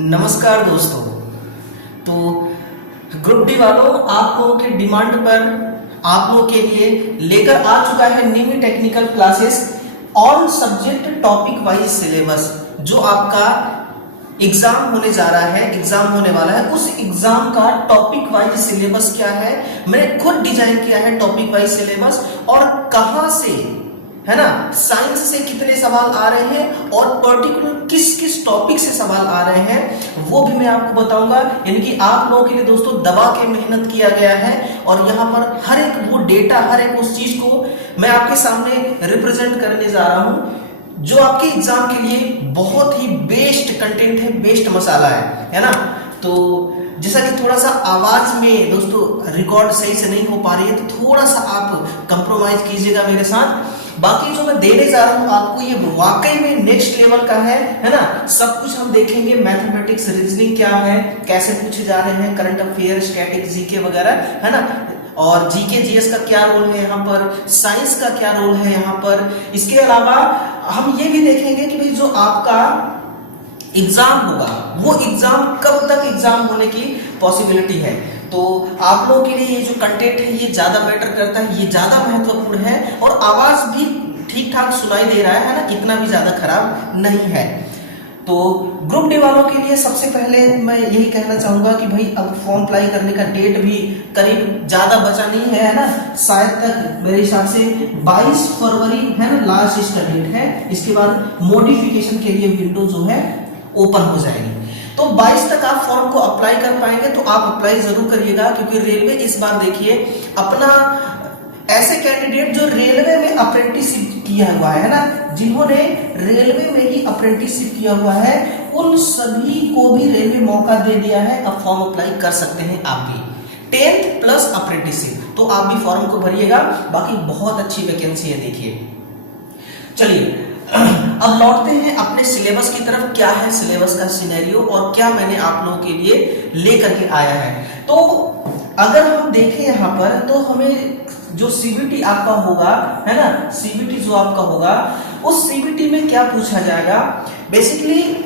नमस्कार दोस्तों। तो ग्रुप डी वालों, आप लोगों के डिमांड पर आप लोगों के लिए लेकर आ चुका है new technical classes all subject topic wise syllabus. जो आपका एग्जाम होने जा रहा है, एग्जाम होने वाला है, उस एग्जाम का टॉपिक वाइज सिलेबस क्या है, मैंने खुद डिजाइन किया है टॉपिक वाइज सिलेबस। और कहां से, है ना, साइंस से कितने सवाल आ रहे हैं और पर्टिकुलर किस किस टॉपिक से सवाल आ रहे हैं वो भी मैं आपको बताऊंगा। यानी कि आप लोगों के लिए दोस्तों दबा के मेहनत किया गया है और यहाँ पर हर एक वो डेटा, हर एक उस चीज को मैं आपके सामने रिप्रेजेंट करने जा रहा हूं जो आपके एग्जाम के लिए बहुत ही बेस्ट कंटेंट है, बेस्ट मसाला है ना। तो जैसा कि थोड़ा सा आवाज में दोस्तों रिकॉर्ड सही से नहीं हो पा रही है, तो थोड़ा सा आप कंप्रोमाइज कीजिएगा मेरे साथ। बाकी जो मैं देने जा रहा हूं आपको, ये वाकई में नेक्स्ट लेवल का है ना। सब कुछ हम देखेंगे, मैथमेटिक्स, रीजनिंग क्या है, कैसे पूछे जा रहे हैं, करंट अफेयर, स्टैटिक, जीके वगैरह, है ना। और जीके जीएस का क्या रोल है यहाँ पर, साइंस का क्या रोल है यहाँ पर। इसके अलावा हम ये भी देखेंगे कि भाई जो आपका एग्जाम होगा वो एग्जाम कब तक एग्जाम होने की पॉसिबिलिटी है। तो आप लोगों के लिए ये जो कंटेंट है ये ज्यादा मैटर करता है, ये ज्यादा महत्वपूर्ण है और आवाज भी ठीक ठाक सुनाई दे रहा है ना, इतना भी ज्यादा खराब नहीं है। तो ग्रुप डी वालों के लिए सबसे पहले मैं यही कहना चाहूंगा कि भाई अब फॉर्म अप्लाई करने का डेट भी करीब ज्यादा बचा नहीं है ना। शायद तक मेरे हिसाब से 22 फरवरी है ना लास्ट इसका डेट है। इसके बाद मॉडिफिकेशन के लिए विंडो जो है ओपन हो जाएगी। तो 22 तक आप फॉर्म को अप्लाई कर पाएंगे, तो आप अप्लाई जरूर करिएगा। क्योंकि रेलवे इस बार देखिए अपना ऐसे कैंडिडेट जो रेलवे में अप्रेंटिसशिप किया हुआ है ना, जिन्होंने रेलवे में ही अप्रेंटिसशिप किया हुआ है, उन सभी को भी रेलवे मौका दे दिया है। अब फॉर्म अप्लाई कर सकते हैं आप भी, 10th प्लस अप्रेंटिसशिप। तो आप भी फॉर्म को भरिएगा, बाकी बहुत अच्छी वैकेंसी है। देखिए चलिए अब लौटते हैं अपने सिलेबस की तरफ। क्या है सिलेबस का सिनेरियो और क्या मैंने आप लोगों के लिए लेकर के आया है। तो अगर हम देखें यहाँ पर, तो हमें जो सीबीटी आपका होगा, है ना, सीबीटी जो आपका होगा, उस सीबीटी में क्या पूछा जाएगा। बेसिकली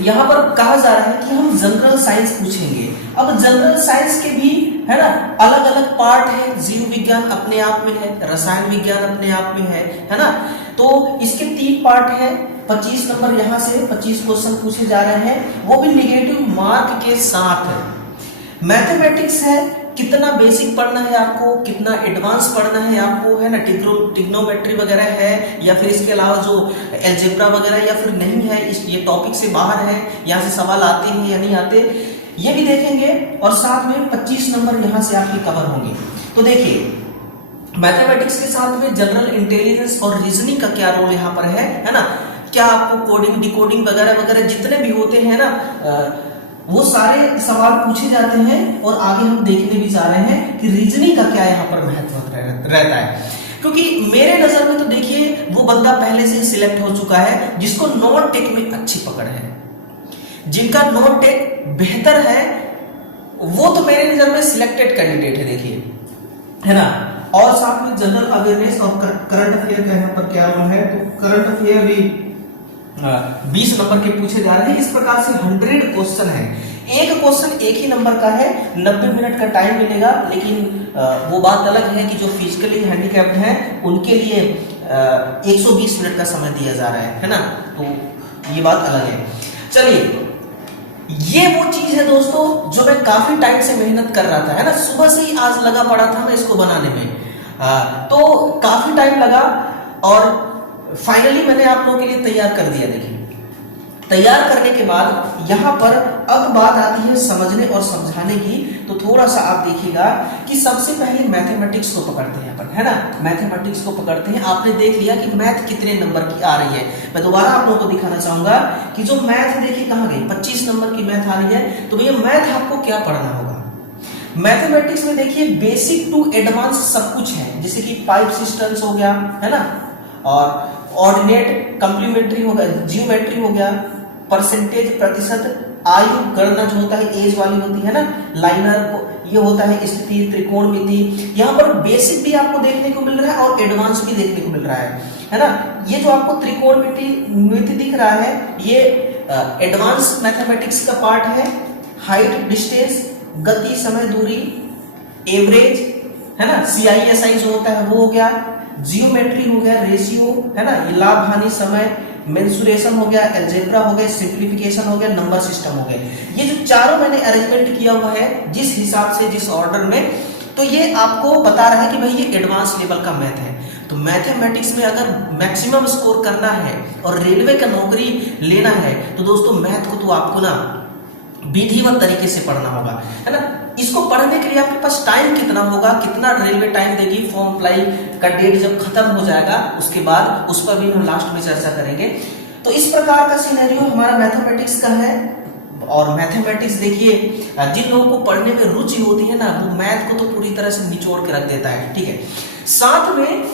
यहाँ पर कहा जा रहा है कि हम जनरल साइंस पूछेंगे। अब जनरल साइंस के भी, है ना, अलग अलग पार्ट है। जीव विज्ञान अपने आप में है, रसायन विज्ञान अपने आप में है ना। तो इसके 3 पार्ट है। 25 नंबर यहाँ से 25 क्वेश्चन पूछे जा रहे हैं, वो भी निगेटिव मार्क के साथ। मैथमेटिक्स है, कितना बेसिक पढ़ना है आपको, कितना एडवांस पढ़ना है आपको, है ना, ट्रिग्नोमेट्री वगैरह है या फिर इसके अलावा जो अलजेब्रा वगैरह या फिर नहीं है, ये टॉपिक से बाहर है, यहाँ से सवाल आते हैं या नहीं आते, ये भी देखेंगे। और साथ में 25 नंबर यहाँ से आपके कवर होंगे। तो देखिए मैथमेटिक्स के साथ में जनरल इंटेलिजेंस और रीजनिंग का क्या रोल यहाँ पर है ना। क्या आपको कोडिंग, डिकोडिंग वगैरह वगैरह जितने भी होते हैं ना, वो सारे सवाल पूछे जाते हैं। और आगे हम देखने भी जा रहे हैं कि रीजनिंग का क्या यहाँ पर महत्व रहता है। क्योंकि मेरे नजर में तो देखिए वो बंदा पहले से सिलेक्ट हो चुका है जिसको नॉन टेक में अच्छी पकड़ है, जिनका नॉन टेक बेहतर है, वो तो मेरे नजर में सिलेक्टेड कैंडिडेट है। देखिए, है ना। और साथ में जनरल अवेयरनेस और करंट अफेयर का यहाँ पर क्या रोल है। तो करंट अफेयर भी 20 नंबर के पूछे जा रहे हैं। इस प्रकार से 100 क्वेश्चन है। एक क्वेश्चन एक ही नंबर का है, 90 मिनट का टाइम मिलेगा। लेकिन वो बात अलग है कि जो फिजिकली हैंडीकैप्ड हैं उनके लिए 120 मिनट का समय दिया जा रहा है ना। तो ये बात अलग है। चलिए, ये वो चीज है दोस्तों जो मैं काफी टाइम से मेहनत कर रहा था, है ना। सुबह से ही आज लगा पड़ा था मैं इसको बनाने में। तो काफी टाइम लगा और फाइनली मैंने आप लोगों के लिए तैयार कर दिया। देखिए, तैयार करने के बाद यहाँ पर अब बात आती है समझने और समझाने की। तो थोड़ा सा आप देखिएगा कि सबसे पहले मैथमेटिक्स को पकड़ते हैं अपन, है ना। मैथमेटिक्स को पकड़ते हैं। आपने देख लिया कि मैथ कितने नंबर की आ रही है। मैं दोबारा आप लोगों को दिखाना चाहूंगा कि जो मैथ देखिए कहाँ गई, 25 नंबर की मैथ आ रही है। तो भैया मैथ आपको क्या पढ़ना होगा। मैथमेटिक्स में देखिए बेसिक टू एडवांस सब कुछ है, जैसे कि पाइप सिस्टम्स हो गया, है ना, और ऑर्डिनेट, कम्प्लीमेंट्री हो गया, जियोमेट्री हो गया, परसेंटेज, प्रतिशत, आयु गणना जो होता है एज वाली होती है ना, लाइनर को ये होता है स्थिति, त्रिकोणमिति। यहाँ पर बेसिक भी आपको देखने को मिल रहा है और एडवांस भी देखने को मिल रहा है ना। ये जो आपको त्रिकोणमिति दिख रहा है, ये एडवांस मैथमेटिक्स का पार्ट है, हाइट, डिस्टेंस, गति, समय, दूरी, एवरेज, है ना, CISI जो होता है वो हो गया, जियोमेट्री हो गया, रेशियो, है ना, ये लाभ हानि समय, मेंसुरेशन हो गया, अलजेब्रा हो गया, सिंप्लीफिकेशन हो गया, नंबर सिस्टम हो गया। ये जो चारों मैंने अरेंजमेंट किया हुआ है जिस हिसाब से, जिस ऑर्डर में, तो ये आपको बता रहा है कि भाई ये एडवांस लेवल का मैथ है। तो मैथमेटिक्स में अगर मैक्सिमम स्कोर करना है और रेलवे का नौकरी लेना है तो दोस्तों मैथ को तो आपको ना विधिवत तरीके से पढ़ना होगा, है ना। इसको पढ़ने के लिए आपके पास टाइम कितना होगा, कितना रेलवे टाइम देगी, फॉर्म अप्लाई का डेट जब खत्म हो जाएगा उसके बाद उस पर भी हम लास्ट में चर्चा करेंगे। तो इस प्रकार का सिनेरियो हमारा मैथमेटिक्स का है। और मैथमेटिक्स देखिए, जिन लोगों को पढ़ने में रुचि होती है ना, वो मैथ को तो पूरी तरह से निचोड़ के रख देता है, ठीक है। साथ में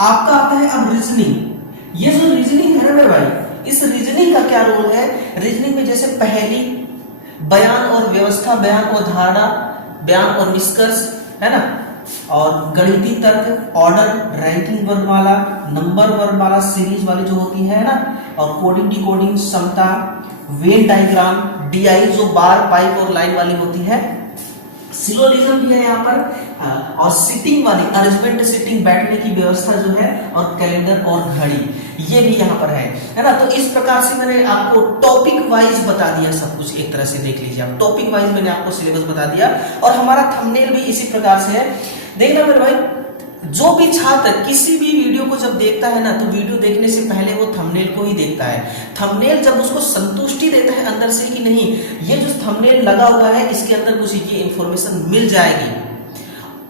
आपका आता है अब रीजनिंग। ये जो रीजनिंग है ना भाई, इस रीजनिंग का क्या रोल है? रीजनिंग में जैसे पहेली, बयान और व्यवस्था, बयान और धारणा, बयान और निष्कर्ष, है ना, और गणितीय तर्क, ऑर्डर, रैंकिंग वर्णमाला, नंबर वर्णमाला सीरीज वाली जो होती है ना, और कोडिंग, डिकोडिंग, समता, वेन डायग्राम, DI जो बार, पाइप और लाइन वाली होती है, सिलोजिज्म भी है यहाँ पर, और सिटिंग वाली, अरेंजमेंट, सिटिंग, बैठने की व्यवस्था जो है, और कैलेंडर और घड़ी, ये भी यहाँ पर है ना। तो इस प्रकार से मैंने आपको टॉपिक वाइज बता दिया सब कुछ, एक तरह से देख लीजिए आप, टॉपिक वाइज मैंने आपको सिलेबस बता दिया। और हमारा थंबनेल भी इसी प्रकार से है। देखना मेरे भाई, जो भी छात्र किसी भी वीडियो को जब देखता है ना, तो वीडियो देखने से पहले वो थंबनेल को ही देखता है। थंबनेल जब उसको संतुष्टि देता है अंदर से कि नहीं, ये जो थंबनेल लगा हुआ है इसके अंदर कुछ ये इंफॉर्मेशन मिल जाएगी,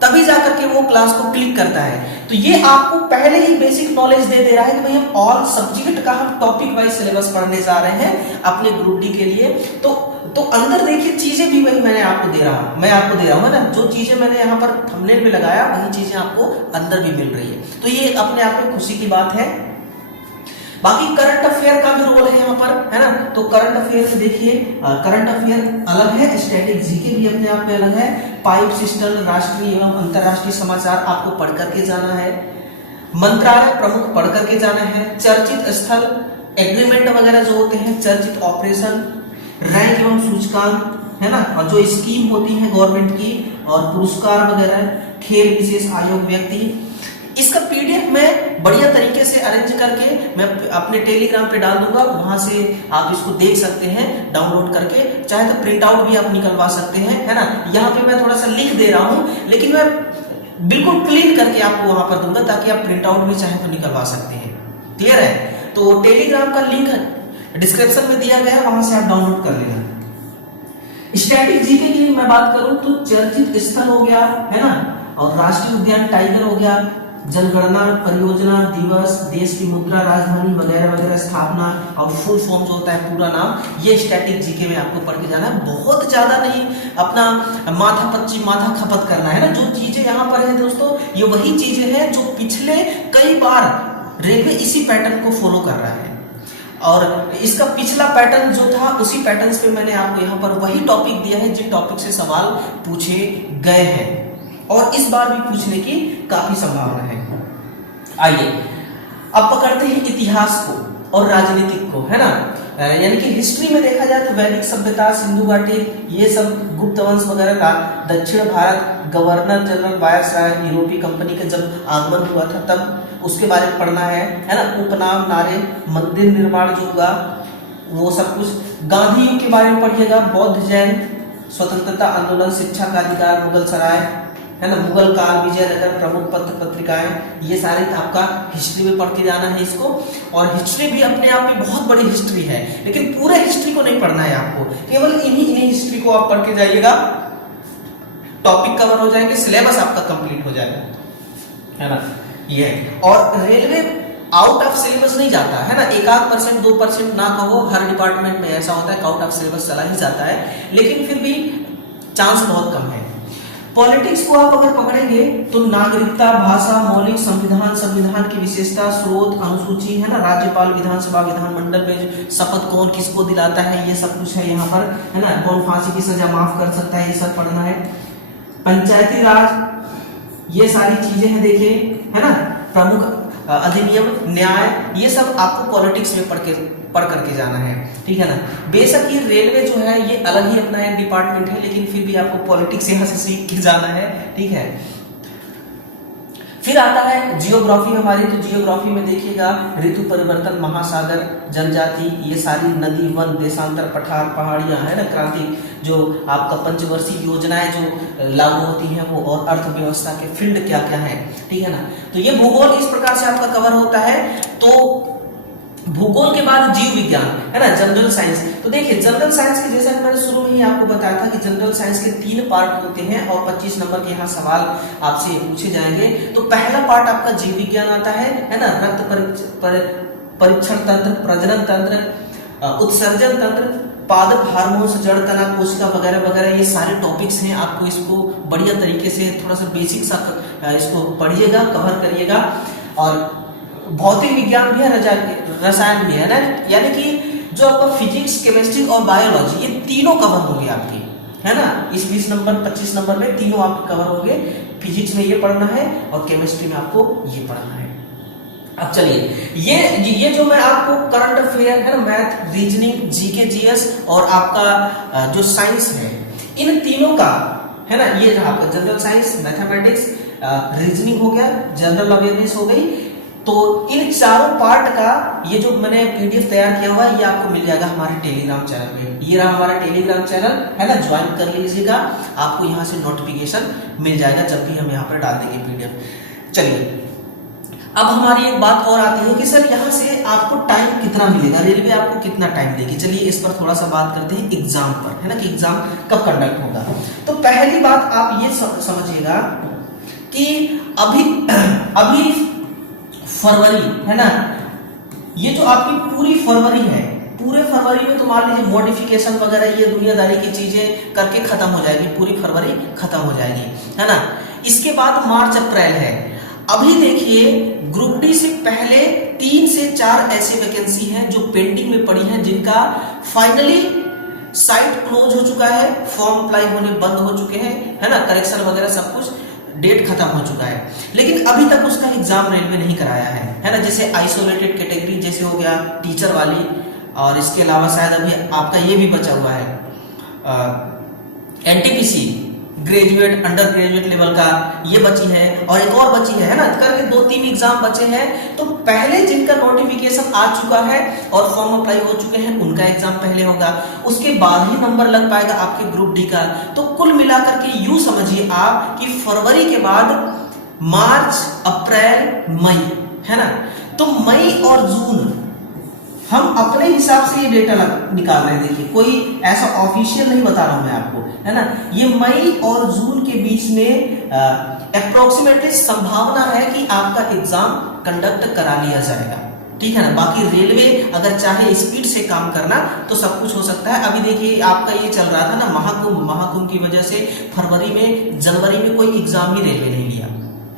तभी जाकर के वो क्लास को क्लिक करता है। तो ये आपको पहले ही बेसिक नॉलेज दे दे रहा है कि भाई हम ऑल सब्जेक्ट का हम टॉपिक वाइज सिलेबस पढ़ने जा रहे हैं अपने ग्रुप डी के लिए। तो अंदर देखिए चीजें भी वही मैं आपको दे रहा हूं, है ना। जो चीजें मैंने यहाँ पर थंबनेल पे लगाया वही चीजें आपको अंदर भी मिल रही है। तो ये अपने आप में खुशी की बात है। बाकी करंट अफेयर का भी रोल है यहाँ पर, है ना। तो करंट अफेयर से देखिए, करंट अफेयर अलग है, स्टैटिक जीके भी अपने आप में अलग है, पाइप सिस्टम, राष्ट्रीय एवं अंतरराष्ट्रीय समाचार आपको पढ़ करके जाना है, मंत्रालय प्रमुख पढ़ करके जाना है, चर्चित स्थल, एग्रीमेंट वगैरह जो होते हैं, चर्चित ऑपरेशन, रैंक एवं सूचकांक, है ना, और जो स्कीम होती है गवर्नमेंट की, और पुरस्कार वगैरह, खेल विशेष आयोग, व्यक्ति। इसका PDF मैं बढ़िया तरीके से अरेंज करके मैं अपने टेलीग्राम पे डाल दूंगा, वहां से आप इसको देख सकते हैं डाउनलोड करके, चाहे तो प्रिंट आउट भी आप निकलवा सकते हैं, है ना। यहाँ पे मैं थोड़ा सा लिख दे रहा हूँ, लेकिन मैं बिल्कुल क्लीन करके आपको वहां पर दूंगा, ताकि आप प्रिंट आउट भी चाहे तो निकलवा सकते हैं। क्लियर है? तो टेलीग्राम का लिंक डिस्क्रिप्शन में दिया गया है, वहां से आप डाउनलोड कर लेना। स्टैटिक जीके की मैं बात करूं तो चर्चित स्थल हो गया, है ना, और राष्ट्रीय उद्यान टाइगर हो गया, जनगणना, परियोजना, दिवस, देश की मुद्रा, राजधानी वगैरह वगैरह, स्थापना, और फुल फॉर्म जो होता है पूरा नाम, ये स्टैटिक जीके में आपको पढ़ के जाना है। बहुत ज्यादा नहीं, अपना माथा खपत करना है ना। जो चीजें यहाँ पर है दोस्तों, ये वही चीजें हैं जो पिछले कई बार रेलवे इसी पैटर्न को फॉलो कर रहा है, और इसका पिछला पैटर्न जो था उसी पैटर्न पे मैंने आपको यहाँ पर वही टॉपिक दिया है जिन टॉपिक से सवाल पूछे गए हैं, और इस बार भी पूछने की काफी संभावना है। आइए अब पकड़ते हैं इतिहास को और राजनीतिक को, है ना। यानी कि हिस्ट्री में देखा जाए तो वैदिक सभ्यता, सिंधु घाटी, ये सब गुप्त वंश वगैरह, दक्षिण भारत, गवर्नर जनरल वायसराय, यूरोपीय कंपनी का जब आगमन हुआ था तब उसके बारे में पढ़ना है ना। उपनाम, नारे, मंदिर निर्माण जो हुआ वो सब कुछ, गांधी युग के बारे में पढ़िएगा, बौद्ध जैन, स्वतंत्रता आंदोलन, शिक्षा का अधिकार, मुगल सराय, है ना, मुगल काल, विजयनगर, प्रमुख पत्र पत्रिकाएं, ये सारे आपका हिस्ट्री में पढ़ के जाना है इसको। और हिस्ट्री भी अपने आप में बहुत बड़ी हिस्ट्री है, लेकिन पूरे हिस्ट्री को नहीं पढ़ना है आपको, केवल इन्हीं हिस्ट्री को आप पढ़ के जाइएगा, टॉपिक कवर हो जाएंगे, सिलेबस आपका कंप्लीट हो जाएगा, है ना। ये और रेलवे आउट ऑफ सिलेबस नहीं जाता है ना, 1% 2% ना कहो, हर डिपार्टमेंट में ऐसा होता है कि आउट ऑफ सिलेबस चला ही जाता है, लेकिन फिर भी चांस बहुत कम है। पॉलिटिक्स को आप अगर पकड़ेंगे तो नागरिकता, भाषा, मौलिक संविधान, संविधान की विशेषता, स्रोत, अनुसूची, है ना, राज्यपाल, विधानसभा, विधानमंडल में शपथ कौन किसको दिलाता है, ये सब कुछ है यहाँ पर, है ना। कौन फांसी की सजा माफ कर सकता है, ये सब पढ़ना है। पंचायती राज, ये सारी चीजें हैं देखिए, है ना। प्रमुख अधिनियम, न्याय, ये सब आपको पॉलिटिक्स में पढ़ करके जाना है, ठीक है ना। बेशक ये रेलवे जो है ये अलग ही अपना एक डिपार्टमेंट है, लेकिन फिर भी आपको पॉलिटिक्स यहाँ से सीख के जाना है, ठीक है। फिर आता है जियोग्राफी हमारी, तो जियोग्राफी में देखिएगा ऋतु परिवर्तन, महासागर, जनजाति, ये सारी नदी, वन, देशांतर, पठार, पहाड़ियां, है ना, क्रांति, जो आपका पंचवर्षीय योजनाएं जो लागू होती हैं वो, और अर्थव्यवस्था के फील्ड क्या क्या है, ठीक है ना। तो ये भूगोल इस प्रकार से आपका कवर होता है। तो भूगोल के बाद जीव विज्ञान, है ना, जनरल साइंस। तो देखिए जनरल साइंस के जैसा कि मैंने शुरू में ही आपको बताया था कि जनरल साइंस के 3 पार्ट होते हैं और 25 नंबर के यहाँ सवाल आपसे पूछे जाएंगे। तो पहला पार्ट आपका जीव विज्ञान आता है ना, रक्त परीक्षण तंत्र, प्रजनन तंत्र, उत्सर्जन तंत्र, पादप हार्मोन्स, जड़ तना, कोशिका वगैरह वगैरह, ये सारे टॉपिक्स हैं। आपको इसको बढ़िया तरीके से थोड़ा सा बेसिक सा इसको पढ़िएगा, कवर करिएगा। और भौतिक विज्ञान भी है, रसायन भी है ना, यानी कि जो आपका फिजिक्स, केमिस्ट्री और बायोलॉजी, ये तीनों कवर होंगे आपके, है ना। इस 20 नंबर 25 नंबर में तीनों आपके कवर होंगे। फिजिक्स में ये पढ़ना है और केमिस्ट्री में आपको ये पढ़ना है। अब चलिए ये जो मैं आपको करंट अफेयर, है ना, मैथ, रीजनिंग, जीके, जीएस और आपका जो साइंस है, इन तीनों का, है ना, ये जो आपका जनरल साइंस, मैथमेटिक्स, रीजनिंग हो गया, जनरल अवेयरनेस हो गई, तो इन चारों पार्ट का ये जो मैंने पीडीएफ तैयार किया हुआ है ये आपको मिल जाएगा हमारे टेलीग्राम चैनल पे। ये रहा हमारा टेलीग्राम चैनल, है ना, ज्वाइन कर लीजिएगा, आपको यहाँ से नोटिफिकेशन मिल जाएगा जब भी हम यहाँ पर डाल देंगे पीडीएफ। चलिए अब हमारी एक बात और आती है कि सर यहाँ से आपको टाइम कितना मिलेगा, रेलवे आपको कितना टाइम देगी। चलिए इस पर थोड़ा सा बात करते हैं एग्जाम पर, है ना, कि एग्जाम कब कंडक्ट होगा। तो पहली बात आप ये समझिएगा कि अभी फरवरी, है ना, ये जो आपकी पूरी फरवरी है, पूरे फरवरी में तो मान लीजिए मॉडिफिकेशन वगैरह ये दुनियादारी की चीजें करके खत्म हो जाएगी, पूरी फरवरी खत्म हो जाएगी, है ना। इसके बाद मार्च अप्रैल है। अभी देखिए ग्रुप डी से पहले 3 से 4 ऐसे वैकेंसी हैं जो पेंडिंग में पड़ी हैं, जिनका फाइनली साइट क्लोज हो चुका है, फॉर्म अप्लाई होने बंद हो चुके हैं, है ना, करेक्शन वगैरह सब कुछ डेट खत्म हो चुका है, लेकिन अभी तक उसका एग्जाम रेलवे नहीं कराया है ना। जैसे आइसोलेटेड कैटेगरी जैसे हो गया टीचर वाली, और इसके अलावा शायद अभी आपका ये भी बचा हुआ है NTPC graduate, under graduate level का, ये बची है, और एक और बची है ना, करके 2-3 एग्जाम बचे हैं। तो पहले जिनका नोटिफिकेशन आ चुका है और फॉर्म अप्लाई हो चुके हैं उनका एग्जाम पहले होगा, उसके बाद ही नंबर लग पाएगा आपके ग्रुप डी का। तो कुल मिलाकर के यूं समझिए आप कि फरवरी के बाद मार्च, अप्रैल, मई, है ना। तो मई और जून हम अपने हिसाब से ये डेटा निकाल रहे हैं। देखिए कोई ऐसा ऑफिशियल नहीं बता रहा हूं मैं आपको, है ना। ये मई और जून के बीच में अप्रोक्सीमेटली संभावना है कि आपका एग्जाम कंडक्ट करा लिया जाएगा, ठीक है ना। बाकी रेलवे अगर चाहे स्पीड से काम करना तो सब कुछ हो सकता है। अभी देखिए आपका ये चल रहा था ना महाकुंभ की वजह से जनवरी में कोई एग्जाम ही रेलवे नहीं लिया,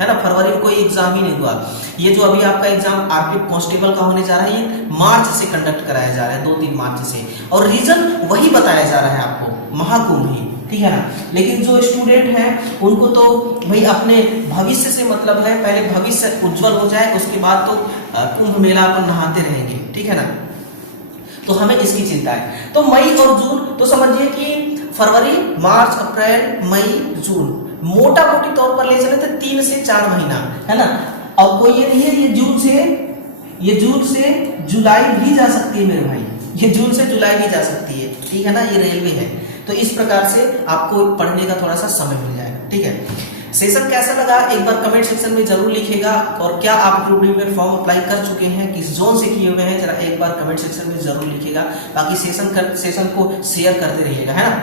है ना, फरवरी में कोई एग्जाम ही नहीं हुआ। ये जो अभी आपका एग्जाम आरपी कांस्टेबल का होने जा रहा है ये मार्च से कंडक्ट कराया जा रहा है, 2-3 मार्च से, और रीजन वही बताया जा रहा है आपको, महाकुंभ ही, ठीक है ना। लेकिन जो स्टूडेंट हैं उनको तो भाई अपने भविष्य से मतलब है, पहले भविष्य उज्जवल हो जाए उसके बाद तो कुंभ मेला अपन नहाते रहेंगे, ठीक है ना। तो हमें इसकी चिंता है। तो मई और जून तो समझिए कि फरवरी, मार्च, अप्रैल, मई, जून, मोटा मोटी तौर पर ले चले तो 3 से 4 महीना, है ना। और कोई ये नहीं है ये जून से जुलाई भी जा सकती है मेरे भाई, ये जून से जुलाई भी जा सकती है, ठीक है ना, ये रेलवे है। तो इस प्रकार से आपको पढ़ने का थोड़ा सा समय मिल जाएगा, ठीक है। सेशन कैसा लगा एक बार कमेंट सेक्शन में जरूर लिखिएगा, और क्या आप ग्रुप डी में फॉर्म अप्लाई कर चुके हैं, किस जोन से किए हुए हैं, जरा एक बार कमेंट सेक्शन में जरूर लिखिएगा। बाकी सेशन को शेयर करते रहिएगा, है ना।